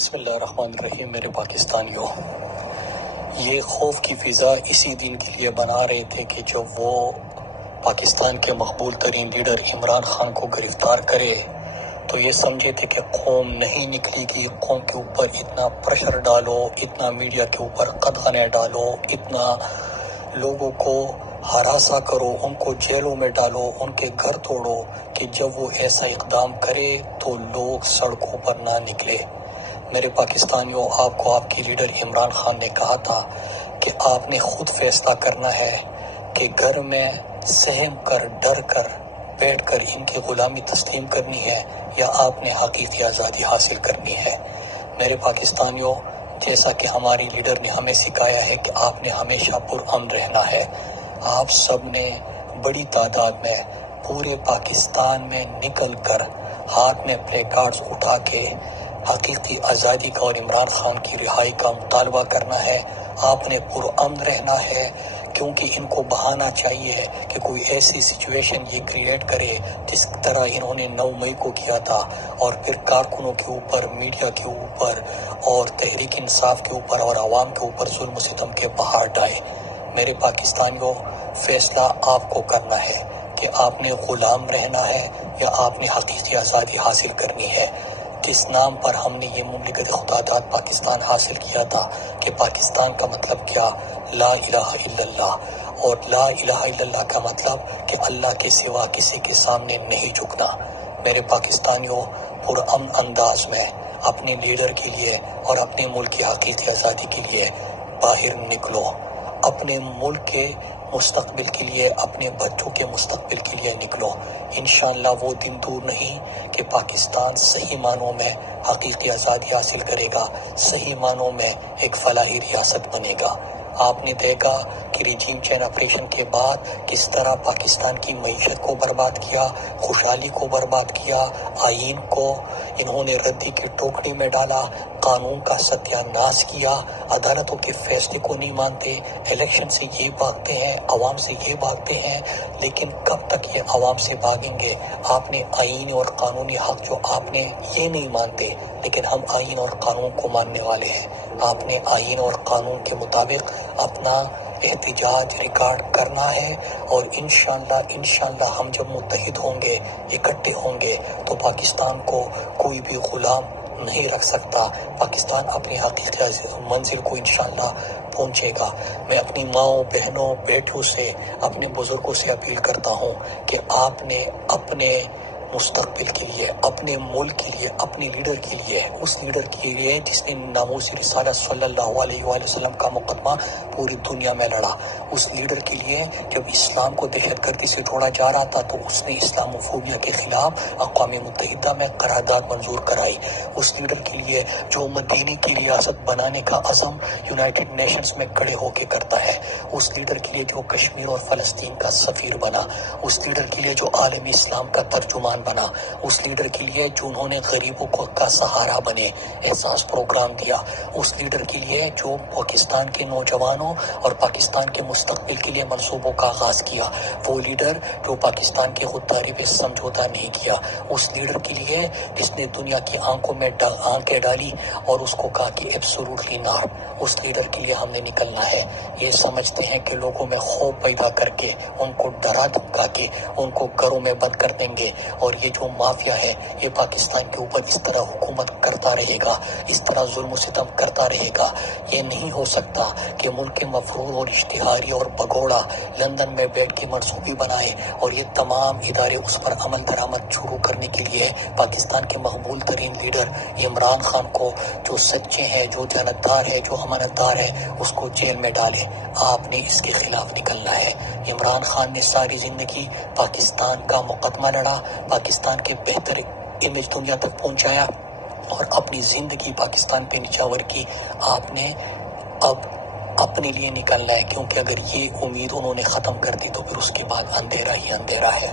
بسم اللہ الرحمن الرحیم۔ میرے پاکستانیوں، یہ خوف کی فضا اسی دن کے لیے بنا رہے تھے کہ جب وہ پاکستان کے مقبول ترین لیڈر عمران خان کو گرفتار کرے تو یہ سمجھے تھے کہ قوم نہیں نکلے گی، قوم کے اوپر اتنا پریشر ڈالو، اتنا میڈیا کے اوپر قدغنیں ڈالو، اتنا لوگوں کو ہراساں کرو، ان کو جیلوں میں ڈالو، ان کے گھر توڑو کہ جب وہ ایسا اقدام کرے تو لوگ سڑکوں پر نہ نکلے۔ میرے پاکستانیوں، آپ کو آپ کے لیڈر عمران خان نے کہا تھا کہ آپ نے خود فیصلہ کرنا ہے کہ گھر میں سہم کر، ڈر کر، بیٹھ کر ان کی غلامی تسلیم کرنی ہے یا آپ نے حقیقی آزادی حاصل کرنی ہے۔ میرے پاکستانیوں، جیسا کہ ہماری لیڈر نے ہمیں سکھایا ہے کہ آپ نے ہمیشہ پرامن رہنا ہے۔ آپ سب نے بڑی تعداد میں پورے پاکستان میں نکل کر ہاتھ میں پلے کارڈز اٹھا کے حقیقی آزادی کا اور عمران خان کی رہائی کا مطالبہ کرنا ہے۔ آپ نے پرامن رہنا ہے، کیونکہ ان کو بہانا چاہیے کہ کوئی ایسی سچویشن یہ کریٹ کرے جس طرح انہوں نے 9 مئی کو کیا تھا اور پھر کارکنوں کے اوپر، میڈیا کے اوپر اور تحریک انصاف کے اوپر اور عوام کے اوپر ظلم و ستم کے پہاڑ ڈھائے۔ میرے پاکستانیوں، فیصلہ آپ کو کرنا ہے کہ آپ نے غلام رہنا ہے یا آپ نے حقیقی آزادی حاصل کرنی ہے۔ جس نام پر ہم نے یہ مملکت خداداد پاکستان حاصل کیا تھا کہ پاکستان کا مطلب کیا؟ لا الہ الا اللہ، اور لا الہ الا اللہ کا مطلب کہ اللہ کے سوا کسی کے سامنے نہیں جھکنا۔ میرے پاکستانیوں، پرامن انداز میں اپنے لیڈر کے لیے اور اپنے ملک کی حقیقی آزادی کے لیے باہر نکلو۔ اپنے ملک کے مستقبل کے لیے، اپنے بچوں کے مستقبل کے لیے نکلو۔ انشاءاللہ وہ دن دور نہیں کہ پاکستان صحیح معنوں میں حقیقی آزادی حاصل کرے گا، صحیح معنوں میں ایک فلاحی ریاست بنے گا۔ آپ نے دیکھا کہ ریجیم چینج آپریشن کے بعد کس طرح پاکستان کی معیشت کو برباد کیا، خوشحالی کو برباد کیا، آئین کو انہوں نے ردی کی ٹوکری میں ڈالا، قانون کا ستیہ ناش کیا، عدالتوں کے فیصلے کو نہیں مانتے، الیکشن سے یہ بھاگتے ہیں، عوام سے یہ بھاگتے ہیں۔ لیکن کب تک یہ عوام سے بھاگیں گے؟ آپ نے آئین اور قانونی حق جو آپ نے یہ نہیں مانتے، لیکن ہم آئین اور قانون کو ماننے والے ہیں۔ آپ نے آئین اور قانون کے مطابق اپنا احتجاج ریکارڈ کرنا ہے، اور انشاءاللہ ہم جب متحد ہوں گے، اکٹھے ہوں گے، تو پاکستان کو کوئی بھی غلام نہیں رکھ سکتا۔ پاکستان اپنی حقیقی منزل کو انشاءاللہ پہنچے گا۔ میں اپنی ماؤں، بہنوں، بیٹیوں سے، اپنے بزرگوں سے اپیل کرتا ہوں کہ آپ نے اپنے مستقبل کے لیے، اپنے ملک کے لیے، اپنے لیڈر کے لیے، اس لیڈر کے لیے جس نے ناموس رسالت صلی اللہ علیہ وآلہ وسلم کا مقدمہ پوری دنیا میں لڑا، اس لیڈر کے لیے جب اسلام کو دہشت گردی سے جوڑا جا رہا تھا تو اس نے اسلام فوبیا کے خلاف اقوام متحدہ میں قرارداد منظور کرائی، اس لیڈر کے لیے جو مدینے کی ریاست بنانے کا عزم یونائٹڈ نیشنز میں کھڑے ہو کے کرتا ہے، اس لیڈر کے لیے جو کشمیر اور فلسطین کا سفیر بنا، اس لیڈر کے لیے جو عالم اسلام کا ترجمان بنا، اس لیڈر کے لیے جو انہوں نے غریبوں کا سہارا بنے احساس پروگرام دیا، اس لیڈر کے لیے جو پاکستان کے نوجوانوں اور پاکستان کے مستقبل کے لیے منصوبوں کا آغاز کیا، وہ لیڈر جو پاکستان کی خودداری پہ سمجھوتا نہیں کیا، اس لیڈر کے لیے جس نے دنیا کی آنکھوں میں آنکھیں ڈالی اور اس کو کہا کہ ایبسولوٹلی ناٹ، اس لیڈر کے لیے ہم نے نکلنا ہے۔ یہ سمجھتے ہیں کہ لوگوں میں خوف پیدا کر کے، ان کو ڈرا دھمکا کے ان کو گھروں میں بند کر دیں گے، اور یہ جو مافیا ہے یہ پاکستان کے اوپر اس طرح حکومت کرتا رہے گا، اس طرح ظلم و ستم کرتا رہے گا۔ یہ نہیں ہو سکتا کہ ملک کے مفرور اور اشتہاری اور بگوڑا لندن میں بیٹھ کے منصوبی بنائے اور یہ تمام ادارے اس پر عمل درآمد شروع کرنے کے لیے پاکستان کے مقبول ترین لیڈر عمران خان کو، جو سچے ہیں، جو جانتدار ہے، جو امانتدار ہے، اس کو جیل میں ڈالے۔ آپ نے اس کے خلاف نکلنا ہے۔ عمران خان نے ساری زندگی پاکستان کا مقدمہ لڑا، پاکستان کے بہتر امیج دنیا تک پہنچایا اور اپنی زندگی پاکستان پہ نچھاور کی۔ آپ نے اب اپنے لیے نکلنا ہے، کیونکہ اگر یہ امید انہوں نے ختم کر دی تو پھر اس کے بعد اندھیرا ہی اندھیرا ہے۔